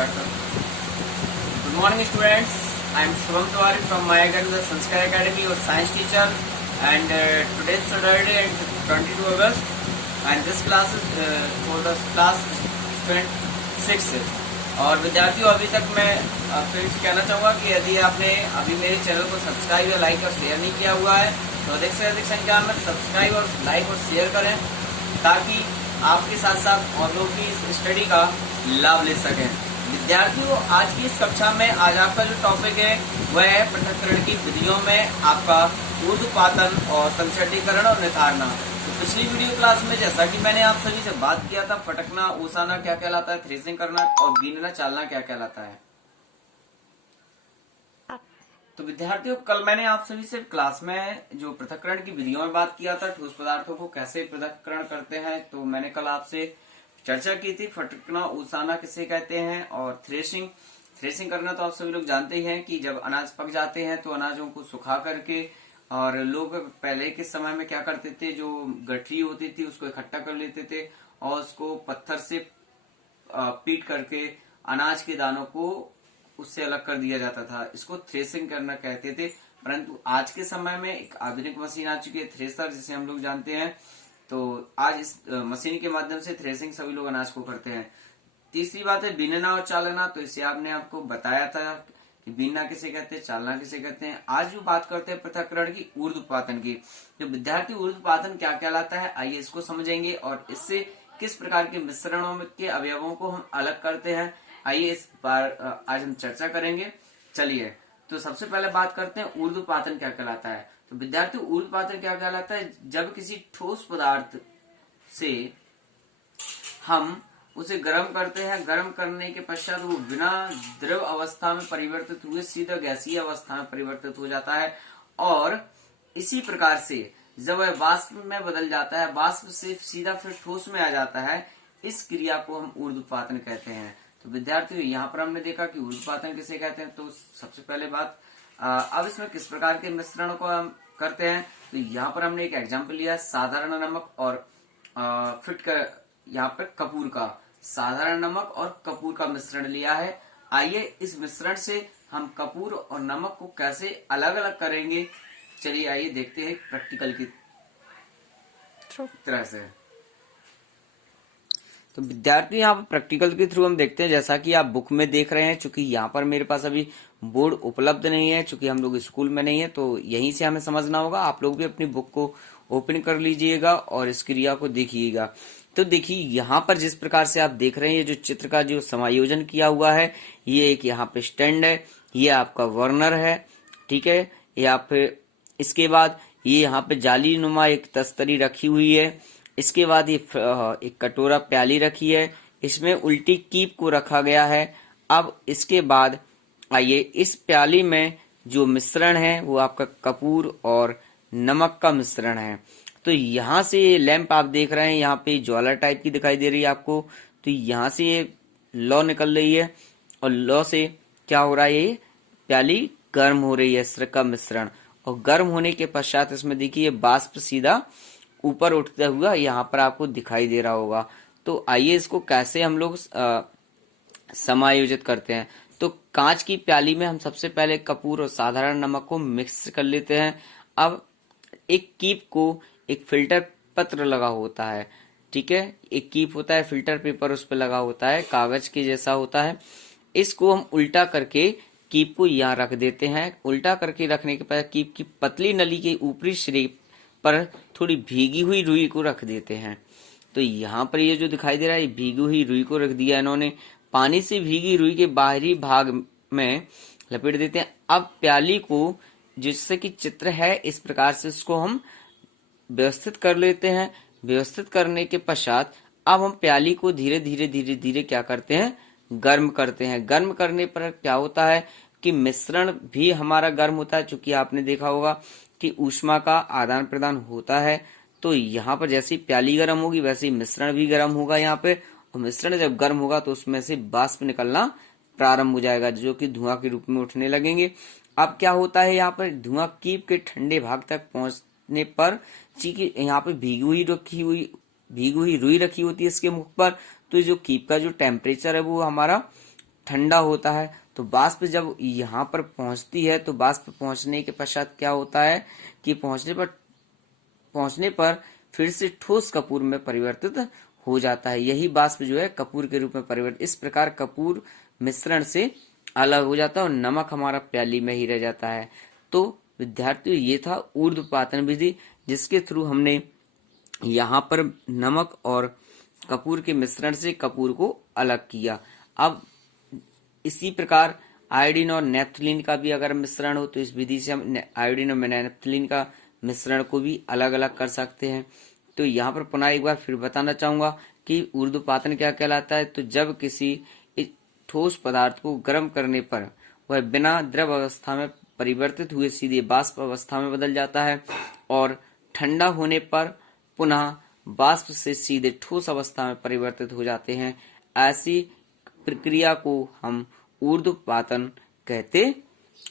Start करो। Good morning students, I am Shubham Tiwari from Mayagarh Sanskar academy और science teacher and today is Saturday and 22 August and this class is for the class student 6। और विद्यार्थियों, अभी तक मैं फिर कहना चाहूँगा कि यदि आपने अभी मेरे चैनल को सब्सक्राइब या लाइक और शेयर नहीं किया हुआ है तो अधिक से अधिक संख्या में सब्सक्राइब और लाइक और शेयर करें ताकि आपके साथ साथ और लोग भी इस स्टडी का लाभ ले सकें। विद्यार्थियों, आज की इस कक्षा में आज आपका जो टॉपिक है वह है पृथक्करण की विधियों में आपका ऊर्ध्वपातन और संचटीकरण और निथारना। तो पिछली वीडियो क्लास में जैसा कि मैंने आप सभी से बात किया था, फटकना ओसाना क्या कहलाता है, थ्रेसिंग करना और बीनना चालना क्या कहलाता है। तो विद्यार्थियों, कल मैंने आप सभी से क्लास में जो पृथक्करण की विधियों में बात किया था, ठोस पदार्थों को कैसे पृथक्करण करते हैं, तो मैंने कल आपसे चर्चा की थी फटकना ओसाना किसे कहते हैं और थ्रेसिंग करना तो आप सभी लोग जानते ही हैं कि जब अनाज पक जाते हैं तो अनाजों को सुखा करके और लोग पहले के समय में क्या करते थे, जो गठरी होती थी उसको इकट्ठा कर लेते थे और उसको पत्थर से पीट करके अनाज के दानों को उससे अलग कर दिया जाता था। इसको थ्रेसिंग करना कहते थे। परंतु आज के समय में एक आधुनिक मशीन आ चुकी है, थ्रेसर, जिसे हम लोग जानते हैं। तो आज इस मशीन के माध्यम से थ्रेसिंग सभी लोग अनाज को करते हैं। तीसरी बात है बीनना और चालना। तो इसे आपने आपको बताया था कि बीनना किसे कहते हैं, चालना किसे कहते हैं। आज जो बात करते हैं पृथक्करण की, ऊर्ध्वपातन की। जो विद्यार्थी ऊर्ध्वपातन क्या कहलाता है, आइए इसको समझेंगे और इससे किस प्रकार के मिश्रणों के अवयवों को हम अलग करते हैं, आइए इस बार आज हम चर्चा करेंगे। चलिए, तो सबसे पहले बात करते हैं ऊर्ध्वपातन क्या कहलाता है। तो विद्यार्थी, ऊर्ध्वपातन क्या कहलाता है, जब किसी ठोस पदार्थ से हम उसे गर्म करते हैं, गर्म करने के पश्चात वो बिना द्रव अवस्था में परिवर्तित हुए सीधा गैसीय अवस्था में परिवर्तित हो जाता है और इसी प्रकार से जब वह वाष्प में बदल जाता है, वाष्प से सीधा फिर ठोस में आ जाता है, इस क्रिया को हम ऊर्ध्वपातन कहते हैं। तो विद्यार्थियों, यहाँ पर हमने देखा कि ऊर्ध्वपातन किसे कहते हैं। तो सबसे पहले बात, अब इसमें किस प्रकार के मिश्रण को हम करते हैं, तो यहाँ पर हमने एक एग्जाम्पल लिया, साधारण नमक और यहाँ पर कपूर का, साधारण नमक और कपूर का मिश्रण लिया है। आइए इस मिश्रण से हम कपूर और नमक को कैसे अलग अलग करेंगे, चलिए आइए देखते हैं प्रैक्टिकल की तरह से। तो विद्यार्थी, यहाँ पर प्रैक्टिकल के थ्रू हम देखते हैं, जैसा कि आप बुक में देख रहे हैं। चूंकि यहाँ पर मेरे पास अभी बोर्ड उपलब्ध नहीं है, चूंकि हम लोग स्कूल में नहीं है, तो यहीं से हमें समझना होगा। आप लोग भी अपनी बुक को ओपन कर लीजिएगा और इस क्रिया को देखिएगा। तो देखिए, यहाँ पर जिस प्रकार से आप देख रहे हैं, ये जो चित्र का जो समायोजन किया हुआ है, ये एक यहाँ पे स्टैंड है, ये आपका वर्नर है, ठीक है। यहाँ पे इसके बाद ये यहाँ पे जाली नुमा एक तस्तरी रखी हुई है। इसके बाद ये एक कटोरा प्याली रखी है, इसमें उल्टी कीप को रखा गया है। अब इसके बाद आइए इस प्याली में जो मिश्रण है वो आपका कपूर और नमक का मिश्रण है। तो यहाँ से ये लैंप आप देख रहे हैं, यहाँ पे ज्वाला टाइप की दिखाई दे रही है आपको। तो यहाँ से ये लौ निकल रही है और लौ से क्या हो रहा है, ये प्याली गर्म हो रही है, इसका का मिश्रण। और गर्म होने के पश्चात इसमें देखिए वाष्प सीधा ऊपर उठता हुआ यहाँ पर आपको दिखाई दे रहा होगा। तो आइए इसको कैसे हम लोग समायोजित करते हैं। तो कांच की प्याली में हम सबसे पहले कपूर और साधारण नमक को मिक्स कर लेते हैं। अब एक कीप को एक फिल्टर पत्र लगा होता है, ठीक है, एक कीप होता है, फिल्टर पेपर उस पर लगा होता है, कागज के जैसा होता है। इसको हम उल्टा करके कीप को यहाँ रख देते हैं। उल्टा करके रखने के बाद कीप की पतली नली के ऊपरी सिरे पर थोड़ी भीगी हुई रुई को रख देते हैं। तो यहाँ पर ये जो दिखाई दे रहा है, भीगी हुई रुई को रख दिया इन्होंने। पानी से भीगी रुई के बाहरी भाग में लपेट देते हैं। अब प्याली को, जिससे कि चित्र है, इस प्रकार से इसको हम व्यवस्थित कर लेते हैं। व्यवस्थित करने के पश्चात अब हम प्याली को धीरे धीरे क्या करते हैं, गर्म करते हैं। गर्म करने पर क्या होता है कि मिश्रण भी हमारा गर्म होता है। चूंकि आपने देखा होगा कि ऊष्मा का आदान प्रदान होता है, तो यहाँ पर जैसी प्याली गर्म होगी वैसे ही मिश्रण भी गर्म होगा यहाँ पे। और मिश्रण जब गर्म होगा तो उसमें से वाष्प निकलना प्रारंभ हो जाएगा, जो कि धुआं के रूप में उठने लगेंगे। अब क्या होता है, यहाँ पर धुआं कीप के ठंडे भाग तक पहुंचने पर, चूंकि यहाँ पे भीगी हुई रुई रखी होती है इसके मुख पर, तो जो कीप का जो टेम्परेचर है वो हमारा ठंडा होता है। तो वाष्प जब यहाँ पर पहुंचती है तो वाष्प पहुंचने के पश्चात क्या होता है कि पहुंचने पर फिर से ठोस कपूर में परिवर्तित हो जाता है। यही वाष्प जो है कपूर के रूप में परिवर्तित, इस प्रकार कपूर मिश्रण से अलग हो जाता है और नमक हमारा प्याली में ही रह जाता है। तो विद्यार्थियों, ये था ऊर्ध्वपातन विधि, जिसके थ्रू हमने यहाँ पर नमक और कपूर के मिश्रण से कपूर को अलग किया। अब इसी प्रकार आयोडीन और नेप्थलीन का भी अगर मिश्रण हो तो इस विधि से हम आयोडीन और नेप्थलीन का मिश्रण को भी अलग अलग कर सकते हैं। तो यहाँ पर पुनः एक बार फिर बताना चाहूंगा कि ऊर्ध्वपातन क्या कहलाता है। तो जब किसी ठोस पदार्थ को गर्म करने पर वह बिना द्रव अवस्था में परिवर्तित हुए सीधे वाष्प अवस्था में बदल जाता है और ठंडा होने पर पुनः वाष्प से सीधे ठोस अवस्था में परिवर्तित हो जाते हैं। ऐसी प्रक्रिया को हम ऊर्ध्वपातन कहते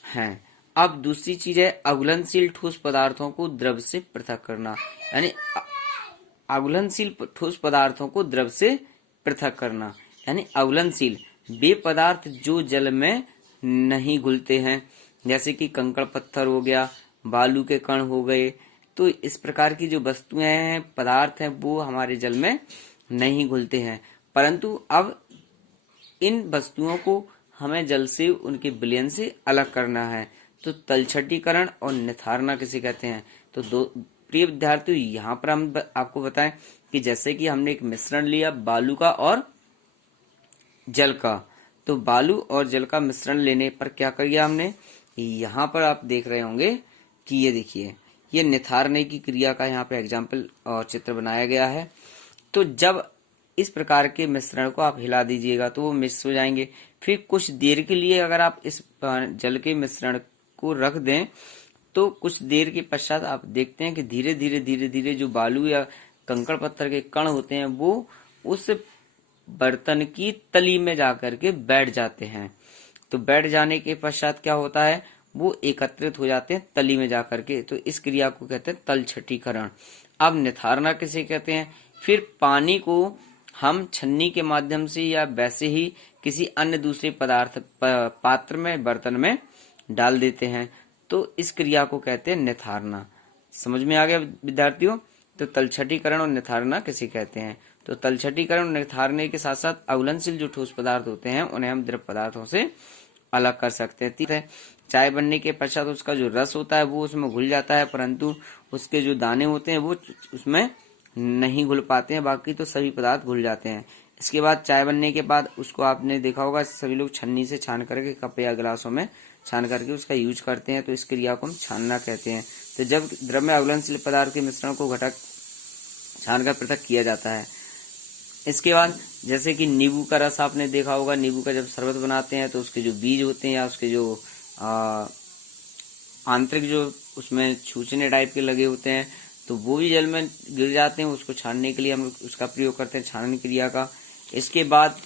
हैं। अब दूसरी चीज है अघुलनशील ठोस पदार्थों को द्रव से पृथक करना, यानी अघुलनशील ठोस पदार्थों को द्रव से पृथक करना। यानी अघुलनशील वे पदार्थ जो जल में नहीं घुलते हैं, जैसे कि कंकड़ पत्थर हो गया, बालू के कण हो गए। तो इस प्रकार की जो वस्तुएं हैं, पदार्थ हैं, वो हमारे जल में नहीं घुलते हैं, परंतु अब इन वस्तुओं को हमें जल से, उनके विलयन से अलग करना है। तो तलछटीकरण और निथारना किसे कहते हैं। तो दो प्रिय विद्यार्थियों, यहाँ पर हम आपको बताएं कि जैसे कि हमने एक मिश्रण लिया बालू का और जल का, तो बालू और जल का मिश्रण लेने पर क्या किया हमने, यहाँ पर आप देख रहे होंगे कि ये देखिए, ये निथारने की क्रिया का यहाँ पे एग्जाम्पल और चित्र बनाया गया है। तो जब इस प्रकार के मिश्रण को आप हिला दीजिएगा तो वो मिक्स हो जाएंगे। फिर कुछ देर के लिए अगर आप इस जल के मिश्रण को रख दें तो कुछ देर के पश्चात आप देखते हैं कि धीरे धीरे जो बालू या कंकड़ पत्थर के कण होते हैं वो उस बर्तन की तली में जाकर के बैठ जाते हैं। तो बैठ जाने के पश्चात क्या होता है, वो एकत्रित हो जाते हैं तली में जाकर के। तो इस क्रिया को कहते हैं तलछटीकरण। अब निथारना किसे कहते हैं। फिर पानी को हम छन्नी के माध्यम से या वैसे ही किसी अन्य दूसरे पदार्थ पात्र में, बर्तन में डाल देते हैं। तो इस क्रिया को कहते हैं निथारना। समझ में आ गया विद्यार्थियों। तो तलछटीकरण और निथारना किसे कहते हैं। तो तलछटीकरण और निथारने के साथ साथ अघुलनशील जो ठोस पदार्थ होते हैं उन्हें हम द्रव पदार्थों से अलग कर सकते हैं। ठीक है, चाय बनने के पश्चात उसका जो रस होता है वो उसमें घुल जाता है, परंतु उसके जो दाने होते हैं वो उसमें नहीं घुल पाते हैं, बाकी तो सभी पदार्थ घुल जाते हैं। इसके बाद चाय बनने के बाद उसको आपने देखा होगा सभी लोग छन्नी से छान करके कप या गिलासों में छान करके उसका यूज करते हैं। तो इस क्रिया को हम छानना कहते हैं। तो जब द्रव में अघुलनशील पदार्थ के मिश्रण को घटक छान कर पृथक किया जाता है। इसके बाद जैसे कि नींबू का रस आपने देखा होगा, नींबू का जब शरबत बनाते हैं तो उसके जो बीज होते हैं या उसके जो आंतरिक जो उसमें छूचने टाइप के लगे होते हैं तो वो भी जल में गिर जाते हैं। उसको छानने के लिए हम उसका प्रयोग करते हैं, छानन क्रिया का। इसके बाद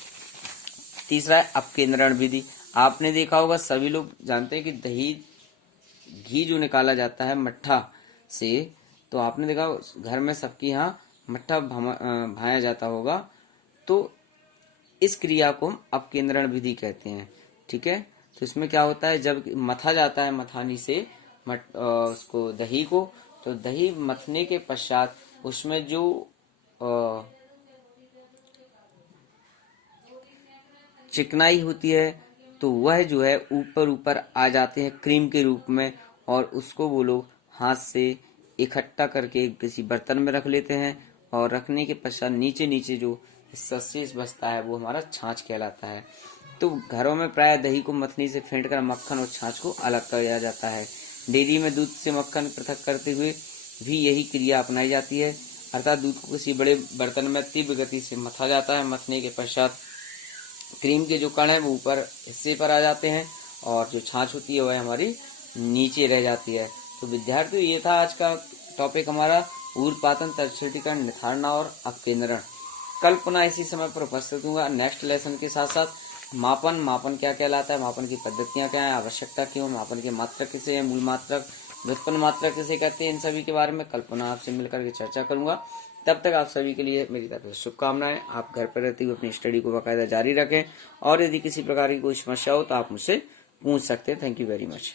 तीसरा है अपकेंद्रण विधि। आपने देखा होगा, सभी लोग जानते हैं कि दही घी जो निकाला जाता है मट्ठा से, तो आपने देखा घर में सबके यहाँ मट्ठा भाया जाता होगा। तो इस क्रिया को हम अपकेंद्रण विधि कहते हैं। ठीक है, तो इसमें क्या होता है, जब मथा जाता है मथानी से उसको दही को, तो दही मथने के पश्चात उसमें जो चिकनाई होती है तो वह जो है ऊपर ऊपर आ जाते हैं क्रीम के रूप में, और उसको वो लोग हाथ से इकट्ठा करके किसी बर्तन में रख लेते हैं, और रखने के पश्चात नीचे नीचे जो हिस्सा शेष बचता है वो हमारा छाछ कहलाता है। तो घरों में प्राय दही को मथनी से फेंट कर मक्खन और छाछ को अलग किया जाता है। डेयरी में दूध से मक्खन पृथक करते हुए भी यही क्रिया अपनाई जाती है, अर्थात दूध को किसी बड़े बर्तन में तीव्र गति से मथा जाता है। मथने के पश्चात क्रीम के जो कण है वो ऊपर हिस्से पर आ जाते हैं और जो छाछ होती है वह हमारी नीचे रह जाती है। तो विद्यार्थियों, ये था आज का टॉपिक हमारा ऊर्ध्वपातन, तलछटीकरण, निथारना और अपकेंद्रण। कल पुनः इसी समय पर उपस्थित हूँ नेक्स्ट लेसन के साथ साथ। मापन क्या कहलाता है, मापन की पद्धतियां क्या है, आवश्यकता क्यों, मापन के मात्रक किसे है, मूल मात्रक, व्युत्पन्न मात्रक किसे कहते हैं, इन सभी के बारे में कल पुनः आपसे मिलकर के चर्चा करूंगा। तब तक आप सभी के लिए मेरी तरफ से शुभकामनाएं। आप घर पर रहते हुए अपनी स्टडी को बाकायदा जारी रखें और यदि किसी प्रकार की कोई समस्या हो तो आप मुझसे पूछ सकते हैं। Thank you very much.